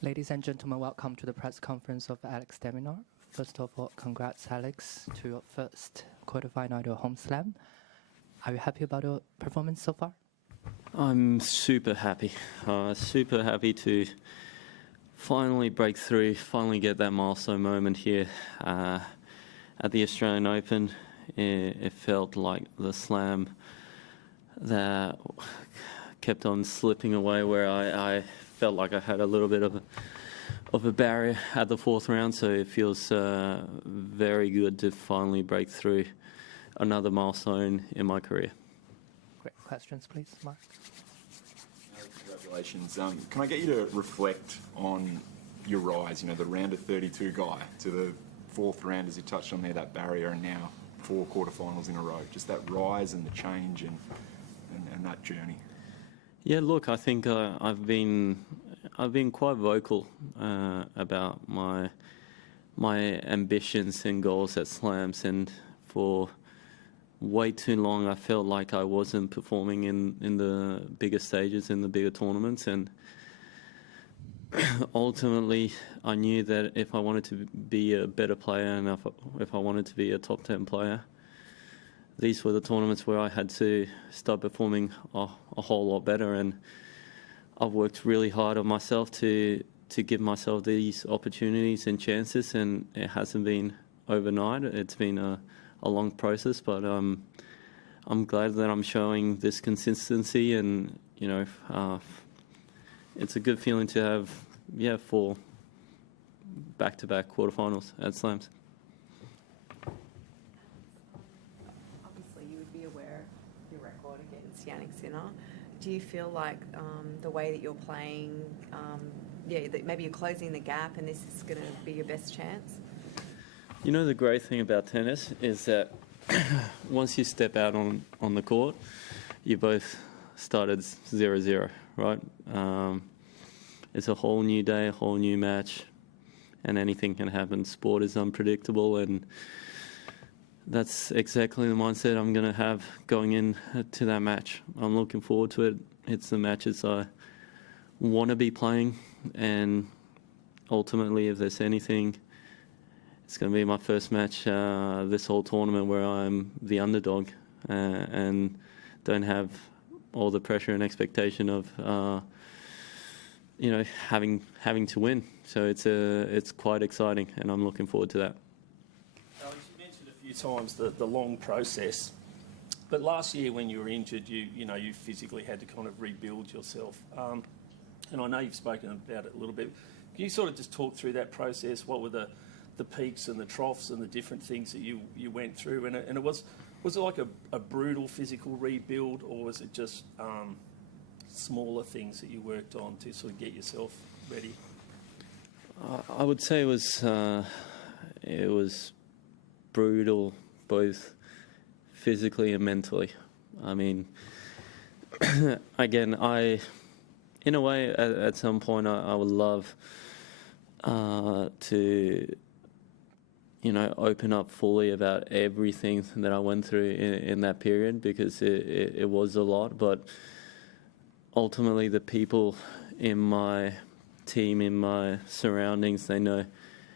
Ladies and gentlemen, welcome to the press conference of Alex Minaur. First of all, congrats, Alex, to your first quarterfinal at your home slam. Are you happy about your performance so far? I'm super happy. Super happy to finally break through, finally get that milestone moment here at the Australian Open. It felt like the slam that kept on slipping away, where I felt like I had a little bit of a barrier at the fourth round, so it feels very good to finally break through another milestone in my career. Great. Questions, please, Mark. Congratulations. Can I get you to reflect on your rise, the round of 32 guy to the fourth round, as you touched on there, that barrier, and now 4 quarterfinals in a row, just that rise and the change and that journey? Yeah, look, I think I've been quite vocal about my ambitions and goals at slams, and for way too long I felt like I wasn't performing in the bigger stages, in the bigger tournaments, and ultimately I knew that if I wanted to be a better player and if I wanted to be a top 10 player, these were the tournaments where I had to start performing a whole lot better. And I've worked really hard on myself to give myself these opportunities and chances, and it hasn't been overnight. It's been a long process, but I'm glad that I'm showing this consistency, and it's a good feeling to have 4 back-to-back quarterfinals at slams. Your record against Jannik Sinner. Do you feel like the way that you're playing, that maybe you're closing the gap and this is going to be your best chance? The great thing about tennis is that once you step out on the court, you both started 0-0, right? It's a whole new day, a whole new match, and anything can happen. Sport is unpredictable, and that's exactly the mindset I'm going to have going into that match. I'm looking forward to it. It's the matches I want to be playing, and ultimately, if there's anything, it's going to be my first match this whole tournament where I'm the underdog and don't have all the pressure and expectation of having to win. So it's quite exciting, and I'm looking forward to that. Times the long process, but last year when you were injured, you physically had to kind of rebuild yourself, and I know you've spoken about it a little bit. Can you sort of just talk through that process? What were the peaks and the troughs and the different things that you went through, and it was it like a brutal physical rebuild, or was it just smaller things that you worked on to sort of get yourself ready? I would say it was brutal, both physically and mentally. I mean, again, in a way, at some point, I would love to, open up fully about everything that I went through in that period, because it was a lot. But ultimately, the people in my team, in my surroundings, they know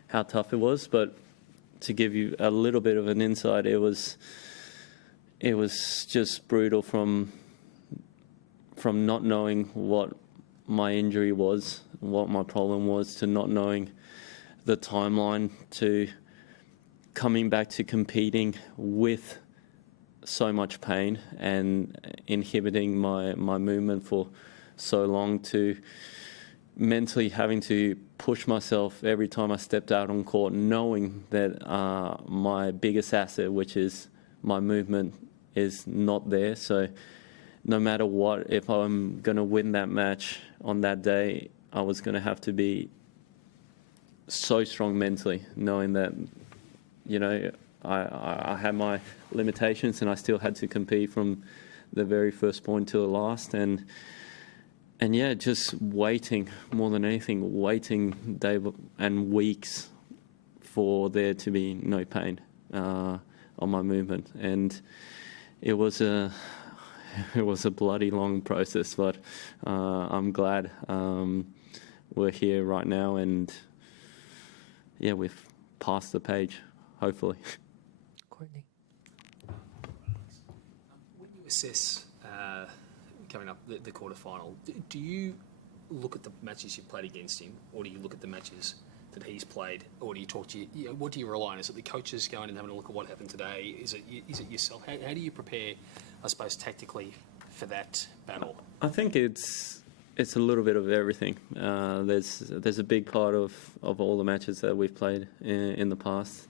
how tough it was. But to give you a little bit of an insight, it was just brutal from not knowing what my injury was, what my problem was, to not knowing the timeline, to coming back to competing with so much pain and inhibiting my movement for so long, to mentally having to push myself every time I stepped out on court, knowing that my biggest asset, which is my movement, is not there. So no matter what, if I'm going to win that match on that day, I was going to have to be so strong mentally, knowing that, I had my limitations, and I still had to compete from the very first point to the last. And just waiting, more than anything, waiting day and weeks for there to be no pain on my movement. And it was a bloody long process, but I'm glad we're here right now, and yeah, we've passed the page, hopefully. Courtney. When you assess coming up the quarterfinal, do you look at the matches you've played against him, or do you look at the matches that he's played, or do you talk to what do you rely on? Is it the coaches going and having a look at what happened today? Is it yourself? How do you prepare, I suppose, tactically for that battle? I think it's a little bit of everything. There's a big part of all the matches that we've played in the past.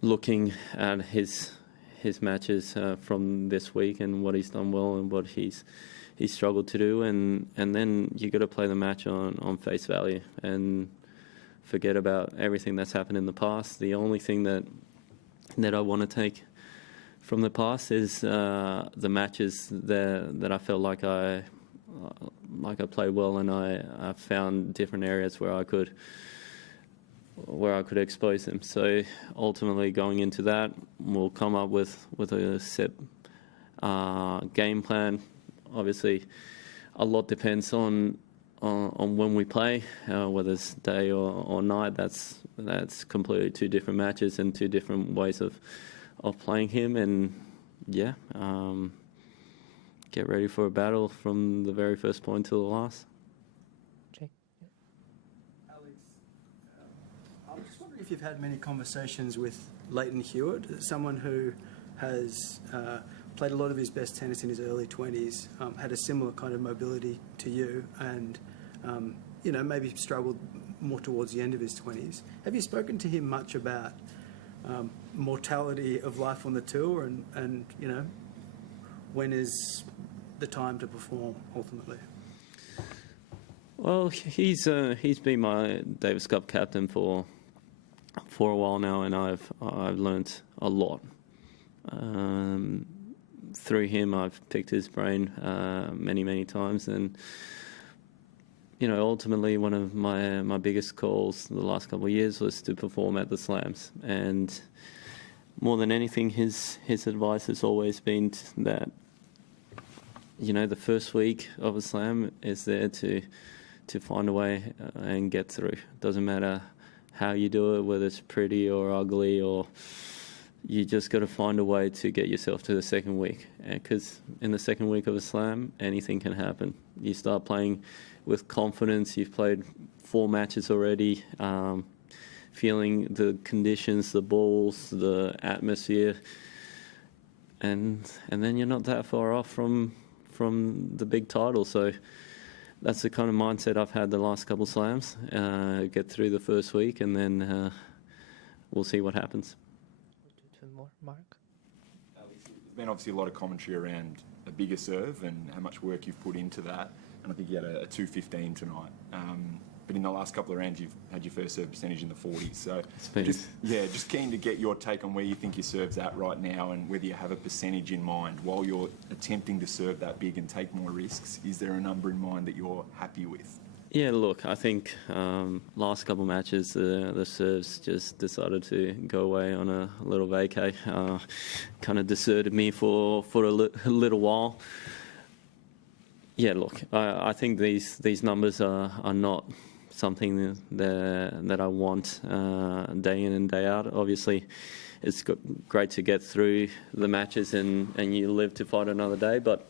Looking at his matches from this week and what he's done well and what he's struggled to do, and then you got to play the match on face value and forget about everything that's happened in the past. The only thing that I want to take from the past is the matches that I felt like I played well, and I found different areas where I could expose them. So ultimately, going into that, we'll come up with a set game plan. Obviously, a lot depends on when we play, whether it's day or night. That's completely two different matches and two different ways of playing him. And yeah, get ready for a battle from the very first point till the last. Jake. Alex, I'm just wondering if you've had many conversations with Leighton Hu, someone who has played a lot of his best tennis in his early 20s, had a similar kind of mobility to you, and maybe struggled more towards the end of his 20s. Have you spoken to him much about mortality of life on the tour, and when is the time to perform ultimately? Well, he's been my Davis Cup captain for a while now, and I've learnt a lot. Through him, I've picked his brain many times, and ultimately one of my biggest goals the last couple of years was to perform at the slams. And more than anything, his advice has always been that the first week of a slam is there to find a way and get through. Doesn't matter how you do it, whether it's pretty or ugly, or you just got to find a way to get yourself to the second week. Because in the second week of a slam, anything can happen. You start playing with confidence. You've played 4 matches already, feeling the conditions, the balls, the atmosphere, and then you're not that far off from the big title. So that's the kind of mindset I've had the last couple slams. Get through the first week, and then we'll see what happens. We'll do 2 more. Mark? There's been obviously a lot of commentary around a bigger serve and how much work you've put into that. And I think you had a 215 tonight. But in the last couple of rounds, you've had your first serve percentage in the 40s. So just keen to get your take on where you think your serve's at right now, and whether you have a percentage in mind while you're attempting to serve that big and take more risks. Is there a number in mind that you're happy with? Yeah, look, I think last couple of matches, the serves just decided to go away on a little vacay. Kind of deserted me for a little while. Yeah, look, I think these numbers are not something that I want day in and day out. Obviously, it's great to get through the matches and you live to fight another day, but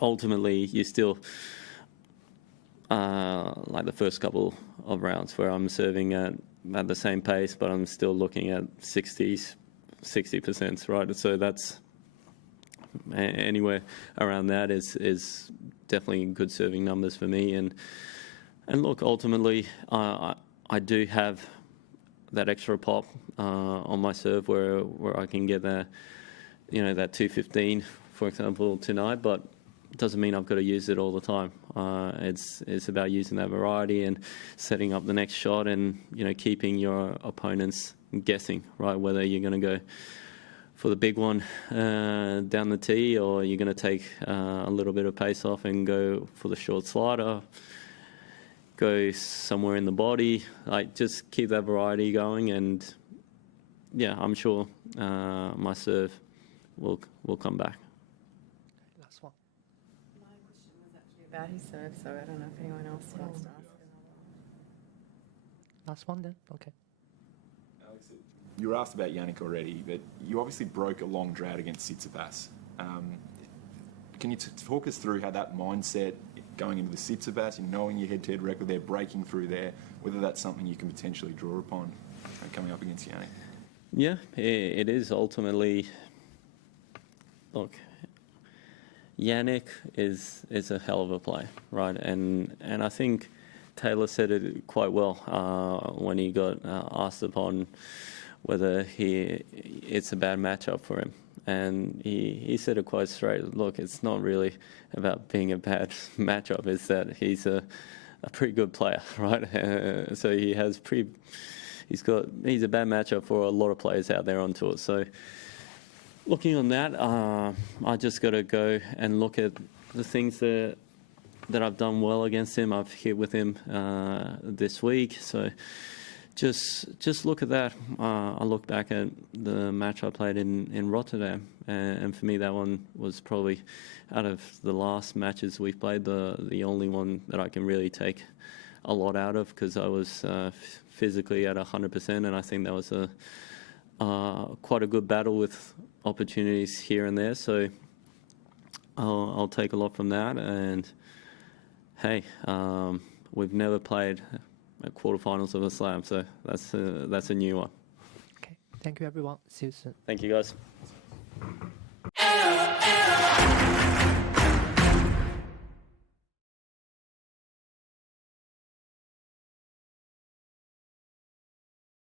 ultimately you still, like the first couple of rounds where I'm serving at the same pace, but I'm still looking at 60%, right? So that's anywhere around that is definitely good serving numbers for me. And look, ultimately, I do have that extra pop on my serve where I can get that 215, for example, tonight, but it doesn't mean I've got to use it all the time. It's about using that variety and setting up the next shot, and keeping your opponents guessing, right? Whether you're going to go for the big one down the tee, or you're going to take a little bit of pace off and go for the short slider, go somewhere in the body. Like, just keep that variety going, and yeah, I'm sure my serve will come back. Last one. My question was actually about his serve, so I don't know if anyone else wants to ask another. Last one then. Okay. Alex, you were asked about Jannik already, but you obviously broke a long drought against Tsitsipas. Can you talk us through how that mindset going into the Tsitsipas, knowing your head-to-head record there, breaking through there, whether that's something you can potentially draw upon coming up against Jannik? Yeah, it is ultimately. Look, Jannik is a hell of a player, right? And I think Taylor said it quite well when he got asked upon whether it's a bad matchup for him. And he said it quite straight. Look, it's not really about being a bad matchup. It's that he's a pretty good player, right? So he's a bad matchup for a lot of players out there on tour. So looking on that, I just got to go and look at the things that I've done well against him. I've hit with him this week, so just look at that. I look back at the match I played in Rotterdam, and for me that one was probably, out of the last matches we've played, the only one that I can really take a lot out of, because I was physically at 100%, and I think that was quite a good battle with opportunities here and there. So I'll take a lot from that. And hey, we've never played at quarterfinals of a slam, so that's a new one. Okay. Thank you, everyone. See you soon. Thank you, guys.